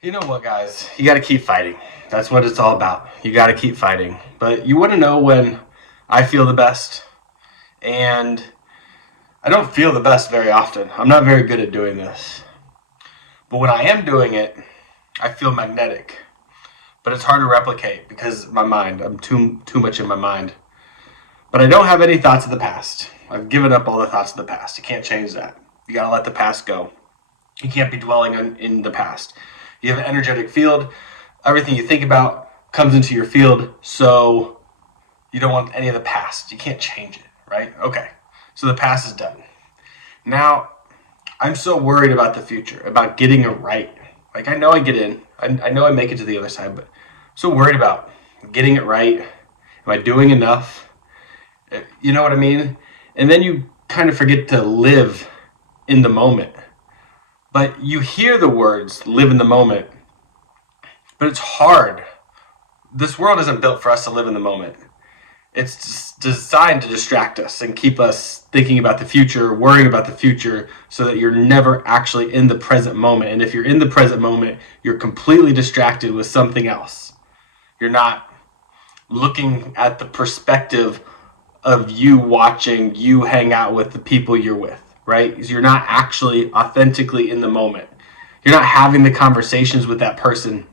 You know what, guys? You got to keep fighting. That's what it's all about. You got to keep fighting. But you want to know when I feel the best? And I don't feel the best very often. I'm not very good at doing this. But when I am doing it, I feel magnetic. But it's hard to replicate because my mind, I'm too much in my mind. But I don't have any thoughts of the past. I've given up all the thoughts of the past. You can't change that. You got to let the past go. You can't be dwelling in the past. You have an energetic field. Everything you think about comes into your field, so you don't want any of the past. You can't change it, right? Okay, so the past is done. Now, I'm so worried about the future, about getting it right. Like, I know I get in. I know I make it to the other side, but I'm so worried about getting it right. Am I doing enough? You know what I mean? And then you kind of forget to live in the moment. But you hear the words, live in the moment, but it's hard. This world isn't built for us to live in the moment. It's designed to distract us and keep us thinking about the future, worrying about the future, so that you're never actually in the present moment. And if you're in the present moment, you're completely distracted with something else. You're not looking at the perspective of you watching you hang out with the people you're with, right? Because you're not actually authentically in the moment. You're not having the conversations with that person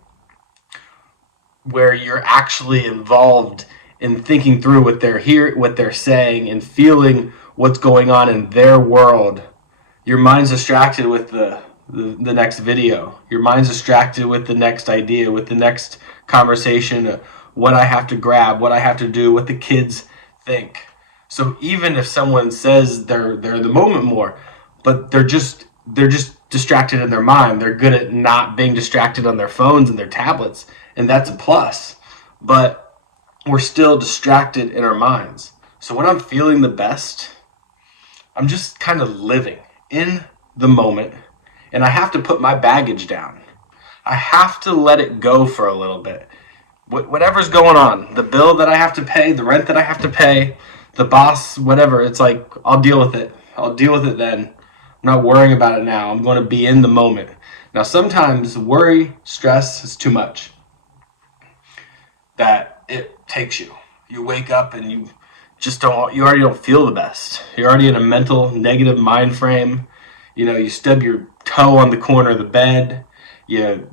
where you're actually involved in thinking through what they're saying and feeling what's going on in their world. Your mind's distracted with the next video. Your mind's distracted with the next idea, with the next conversation, what I have to grab, what I have to do, what the kids think. So even if someone says they're in the moment more, but they're just distracted in their mind. They're good at not being distracted on their phones and their tablets, and that's a plus. But we're still distracted in our minds. So when I'm feeling the best, I'm just kind of living in the moment, and I have to put my baggage down. I have to let it go for a little bit. Whatever's going on, the bill that I have to pay, the rent that I have to pay, the boss, whatever, it's like, I'll deal with it. I'll deal with it then. I'm not worrying about it now. I'm going to be in the moment. Now, sometimes worry, stress is too much. That it takes you. You wake up and you already don't feel the best. You're already in a mental negative mind frame. You stub your toe on the corner of the bed. You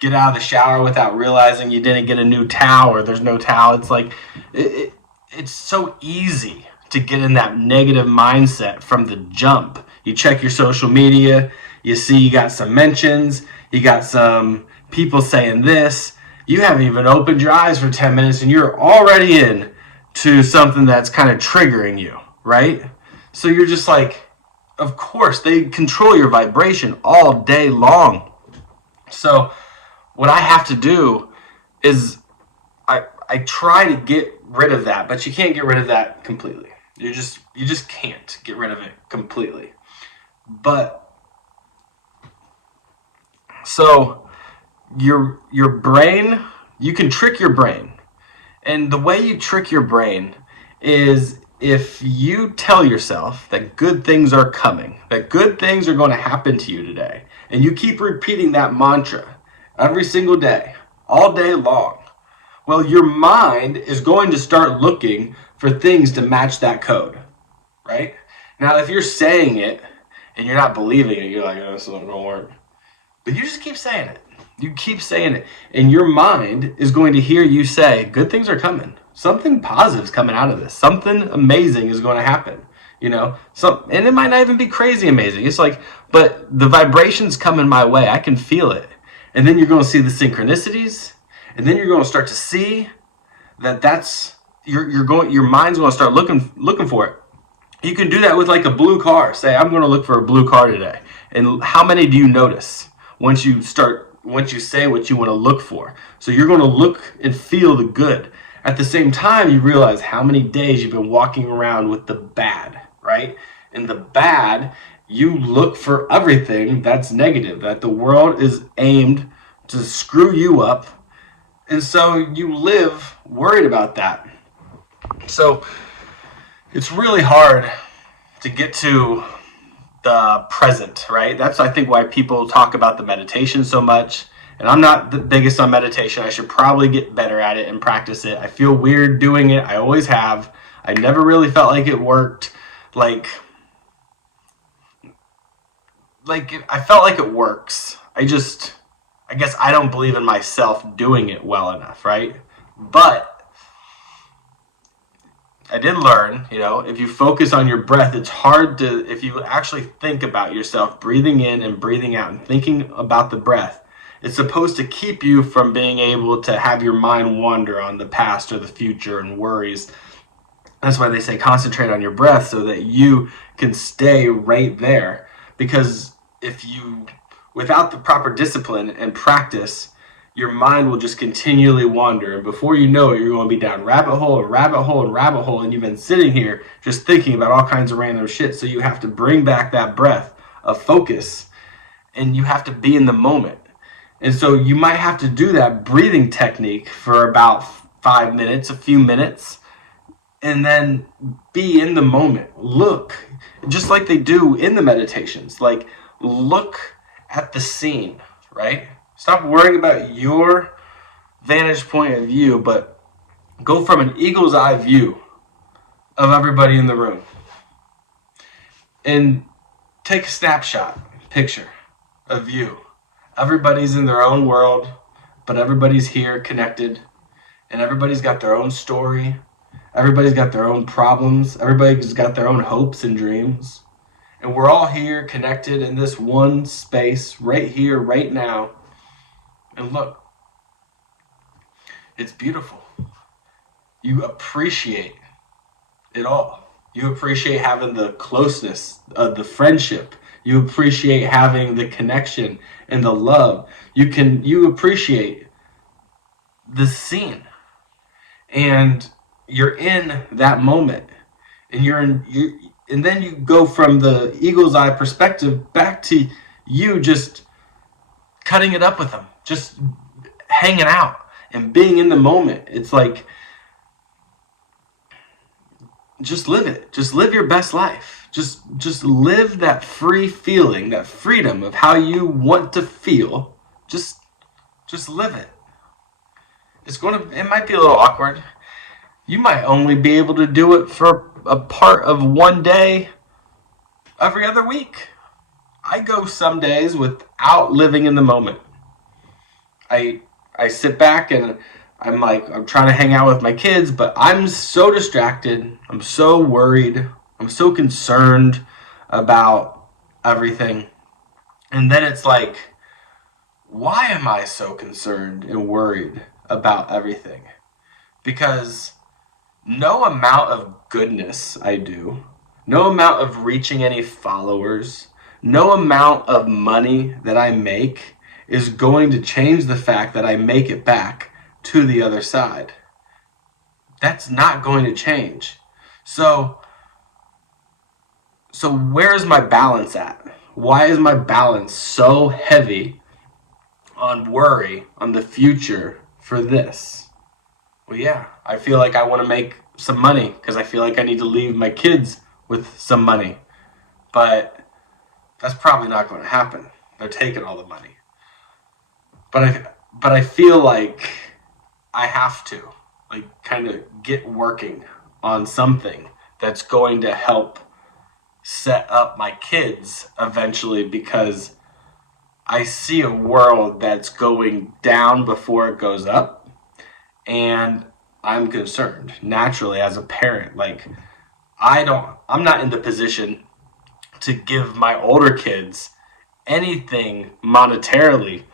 get out of the shower without realizing you didn't get a new towel or there's no towel. It's like, it's so easy to get in that negative mindset from the jump. You check your social media, you see you got some mentions, you got some people saying this. You haven't even opened your eyes for 10 minutes and you're already in to something that's kind of triggering you, right? So you're just like, of course, they control your vibration all day long. So what I have to do is I try to get rid of that, but you can't get rid of that completely. You just can't get rid of it completely. But so your brain, you can trick your brain. And the way you trick your brain is if you tell yourself that good things are coming, that good things are going to happen to you today, and you keep repeating that mantra every single day, all day long, well, your mind is going to start looking for things to match that code, right? Now, if you're saying it and you're not believing it, you're like, oh, this isn't going to work. But you just keep saying it. You keep saying it. And your mind is going to hear you say, good things are coming. Something positive is coming out of this. Something amazing is going to happen. And it might not even be crazy amazing. It's like, but the vibrations coming my way. I can feel it. And then you're going to see the synchronicities. And then you're going to start to see that your mind's going to start looking for it. You can do that with like a blue car. Say, I'm going to look for a blue car today. And how many do you notice once you say what you want to look for? So you're going to look and feel the good. At the same time, you realize how many days you've been walking around with the bad, right? And the bad, you look for everything that's negative, that the world is aimed to screw you up. And so you live worried about that. So it's really hard to get to the present, right? That's, I think, why people talk about the meditation so much And I'm not the biggest on meditation. I should probably get better at it and practice it. I feel weird doing it. I always have. I never really felt like it worked. Like I felt like it works. I guess I don't believe in myself doing it well enough, right? But I did learn, if you focus on your breath, it's hard to, if you actually think about yourself breathing in and breathing out and thinking about the breath, it's supposed to keep you from being able to have your mind wander on the past or the future and worries. That's why they say concentrate on your breath so that you can stay right there. Because without the proper discipline and practice, your mind will just continually wander. And before you know it, you're going to be down rabbit hole and rabbit hole and rabbit hole. And you've been sitting here just thinking about all kinds of random shit. So you have to bring back that breath of focus. And you have to be in the moment. And so you might have to do that breathing technique for about 5 minutes, a few minutes. And then be in the moment. Look, just like they do in the meditations. Like, look at the scene, right? Stop worrying about your vantage point of view, but go from an eagle's eye view of everybody in the room. And take a snapshot, picture of you. Everybody's in their own world, but everybody's here connected. And everybody's got their own story. Everybody's got their own problems. Everybody's got their own hopes and dreams. And we're all here connected in this one space right here, right now. And look, it's beautiful. You appreciate it all. You appreciate having the closeness, the friendship. You appreciate having the connection and the love. You appreciate the scene. And you're in that moment. And and then you go from the eagle's eye perspective back to you just cutting it up with them, just hanging out and being in the moment. It's like, just live it. Just live your best life. Just live that free feeling, that freedom of how you want to feel. Just live it. It might be a little awkward. You might only be able to do it for a part of one day every other week. I go some days without living in the moment. I sit back and I'm trying to hang out with my kids, but I'm so distracted. I'm so worried. I'm so concerned about everything. And then it's like, why am I so concerned and worried about everything? Because no amount of goodness I do, no amount of reaching any followers, no amount of money that I make is going to change the fact that I make it back to the other side. That's not going to change. So where's my balance at? Why is my balance so heavy on worry on the future for this? Well, yeah, I feel like I want to make some money because I feel like I need to leave my kids with some money. But that's probably not going to happen. They're taking all the money. But I feel like I have to kind of get working on something that's going to help set up my kids eventually, because I see a world that's going down before it goes up. And I'm concerned naturally as a parent. I'm not in the position to give my older kids anything monetarily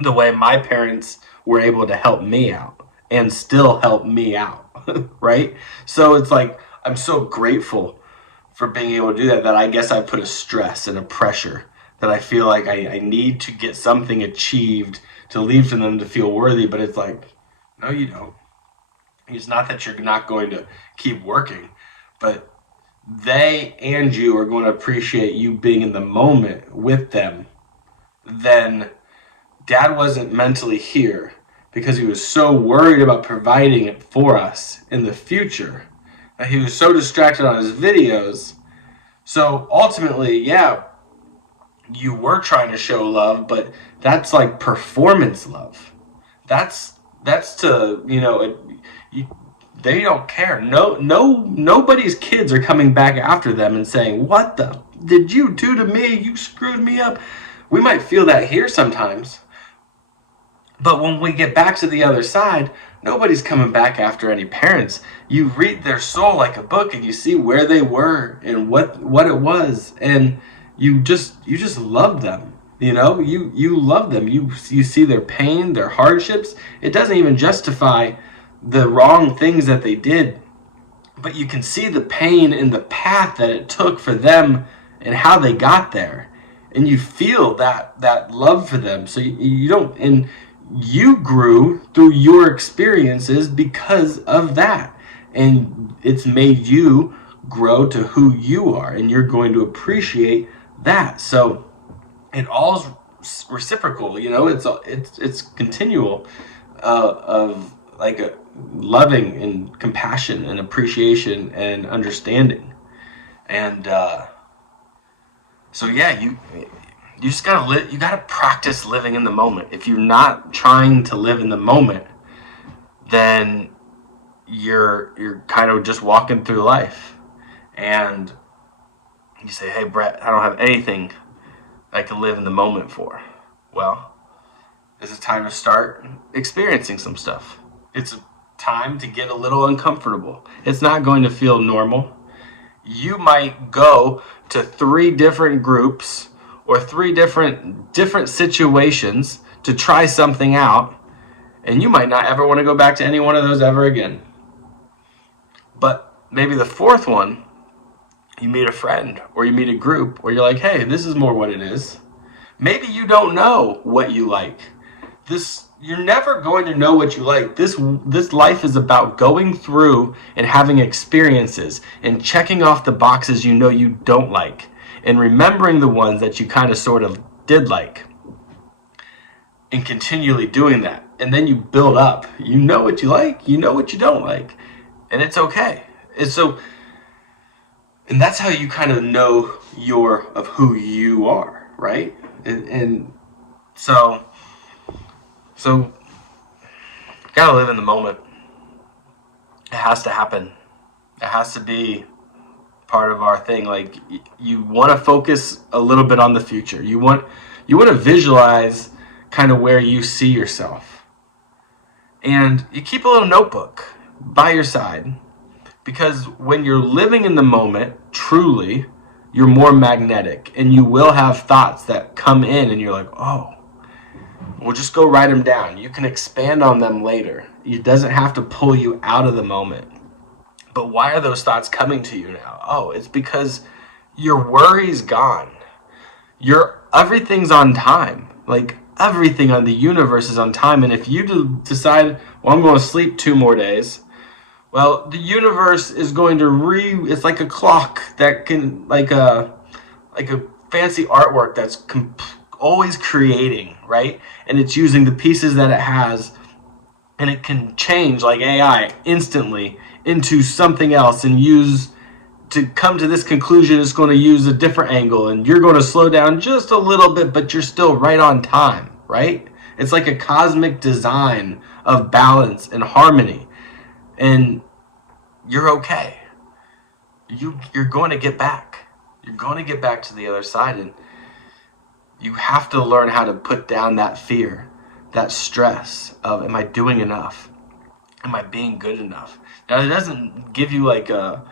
the way my parents were able to help me out and still help me out, right? So it's like, I'm so grateful for being able to do that I guess I put a stress and a pressure that I feel like I need to get something achieved to leave to them to feel worthy. But it's like, no, you don't. It's not that you're not going to keep working, but they and you are going to appreciate you being in the moment with them. Then Dad wasn't mentally here because he was so worried about providing it for us in the future that he was so distracted on his videos. So ultimately, yeah, you were trying to show love, but that's like performance love. That's to, you, they don't care. Nobody's kids are coming back after them and saying, "What the did you do to me? You screwed me up." We might feel that here sometimes, but when we get back to the other side, nobody's coming back after any parents. You read their soul like a book, and you see where they were and what it was, and you just love them. You love them. You see their pain, their hardships. It doesn't even justify the wrong things that they did, but you can see the pain and the path that it took for them and how they got there, and you feel that love for them. So you don't, and you grew through your experiences because of that, and it's made you grow to who you are, and you're going to appreciate that. So it all's reciprocal. It's continual, of like a loving and compassion and appreciation and understanding. And so yeah, you just gotta live. You gotta practice living in the moment. If you're not trying to live in the moment, then you're kind of just walking through life, and you say, "Hey, Brett, I don't have anything I can live in the moment for." Well, it's a time to start experiencing some stuff. It's a time to get a little uncomfortable. It's not going to feel normal. You might go to 3 different groups or 3 different situations to try something out, and you might not ever want to go back to any one of those ever again. But maybe the 4th one, you meet a friend or you meet a group where you're like, "Hey, this is more what it is." Maybe you don't know what you like. You're never going to know what you like. This life is about going through and having experiences and checking off the boxes you don't like, and remembering the ones that you kind of sort of did like, and continually doing that. And then you build up. You know what you like, you know what you don't like, and it's okay. And that's how you kind of know of who you are, right? And so gotta live in the moment. It has to happen. It has to be part of our thing. Like, you want to focus a little bit on the future. You want to visualize kind of where you see yourself, and you keep a little notebook by your side, because when you're living in the moment, truly, you're more magnetic, and you will have thoughts that come in, and you're like, "Oh, well, just go write them down." You can expand on them later. It doesn't have to pull you out of the moment. But why are those thoughts coming to you now? Oh, it's because your worry's gone. Everything's on time. Like, everything on the universe is on time. And if you decide, "Well, I'm going to sleep 2 more days," well, the universe is going to it's like a clock that can, like a fancy artwork that's always creating, right? And it's using the pieces that it has, and it can change, like AI, instantly into something else, and use to come to this conclusion. It's going to use a different angle, and you're going to slow down just a little bit, but you're still right on time, right? It's like a cosmic design of balance and harmony, and you're okay. You're going to get back. You're going to get back to the other side, and you have to learn how to put down that fear, that stress of, am I doing enough? Am I being good enough? Now, it doesn't give you like a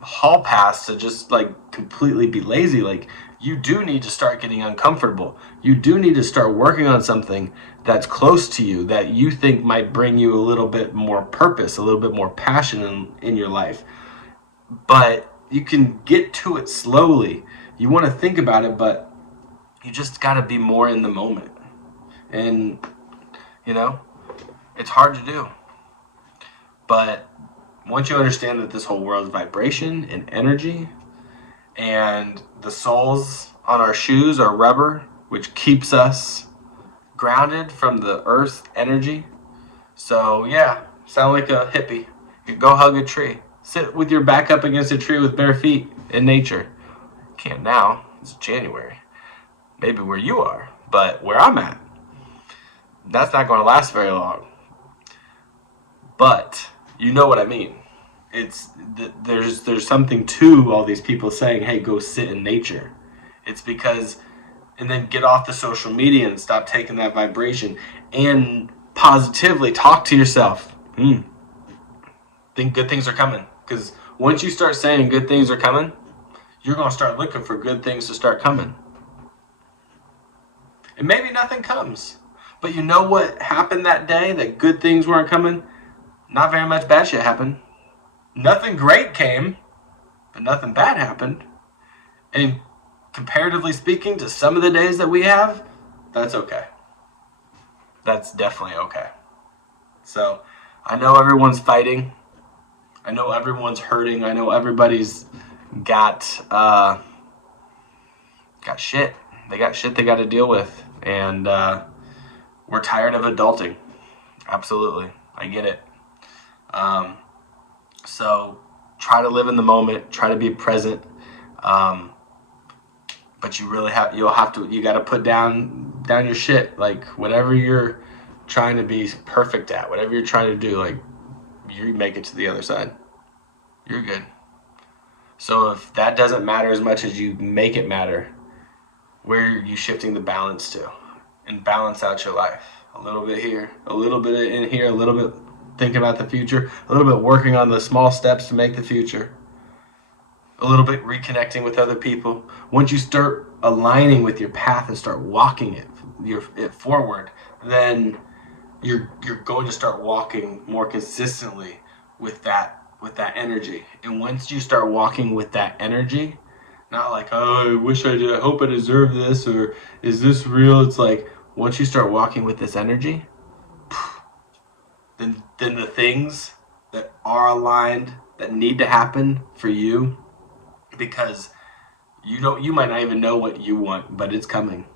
hall pass to just like completely be lazy. Like, you do need to start getting uncomfortable. You do need to start working on something that's close to you, that you think might bring you a little bit more purpose, a little bit more passion in your life. But you can get to it slowly. You want to think about it, but you just got to be more in the moment. And, it's hard to do. But once you understand that this whole world is vibration and energy, and the soles on our shoes are rubber, which keeps us grounded from the earth's energy. So, yeah, sound like a hippie. You go hug a tree. Sit with your back up against a tree with bare feet in nature. Can't now. It's January. Maybe where you are, but where I'm at, that's not going to last very long. But you know what I mean. There's something to all these people saying, "Hey, go sit in nature." It's because, and then get off the social media and stop taking that vibration and positively talk to yourself. Think good things are coming. Because once you start saying good things are coming, you're going to start looking for good things to start coming. And maybe nothing comes. But you know what happened that day that good things weren't coming? Not very much bad shit happened. Nothing great came, but nothing bad happened. And comparatively speaking to some of the days that we have, that's okay. That's definitely okay. So, I know everyone's fighting. I know everyone's hurting. I know everybody's got shit. They got shit they got to deal with. And we're tired of adulting. Absolutely. I get it. So try to live in the moment. Try to be present. But you got to put down your shit. Like whatever you're trying to be perfect at, whatever you're trying to do, like you make it to the other side. You're good. So if that doesn't matter as much as you make it matter, where are you shifting the balance to? And balance out your life. A little bit here, a little bit in here, a little bit thinking about the future, a little bit working on the small steps to make the future, a little bit reconnecting with other people. Once you start aligning with your path and start walking it forward, then you're going to start walking more consistently with that energy. And once you start walking with that energy, not like, oh, I wish I did, I hope I deserve this, or is this real? It's like, once you start walking with this energy, then the things that are aligned, that need to happen for you, because you might not even know what you want, but it's coming.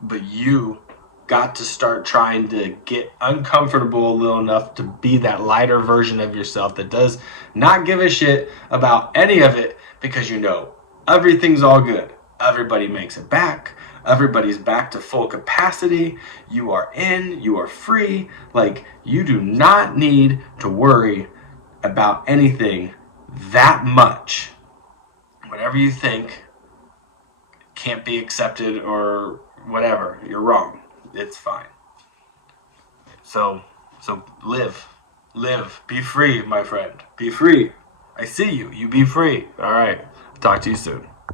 But you got to start trying to get uncomfortable a little enough to be that lighter version of yourself that does not give a shit about any of it, because you know everything's all good. Everybody makes it back. Everybody's back to full capacity. You are in. You are free. Like, you do not need to worry about anything that much. Whatever you think can't be accepted or whatever, you're wrong. It's fine. So live, be free, my friend. Be free. I see you. You be free. All right. Talk to you soon.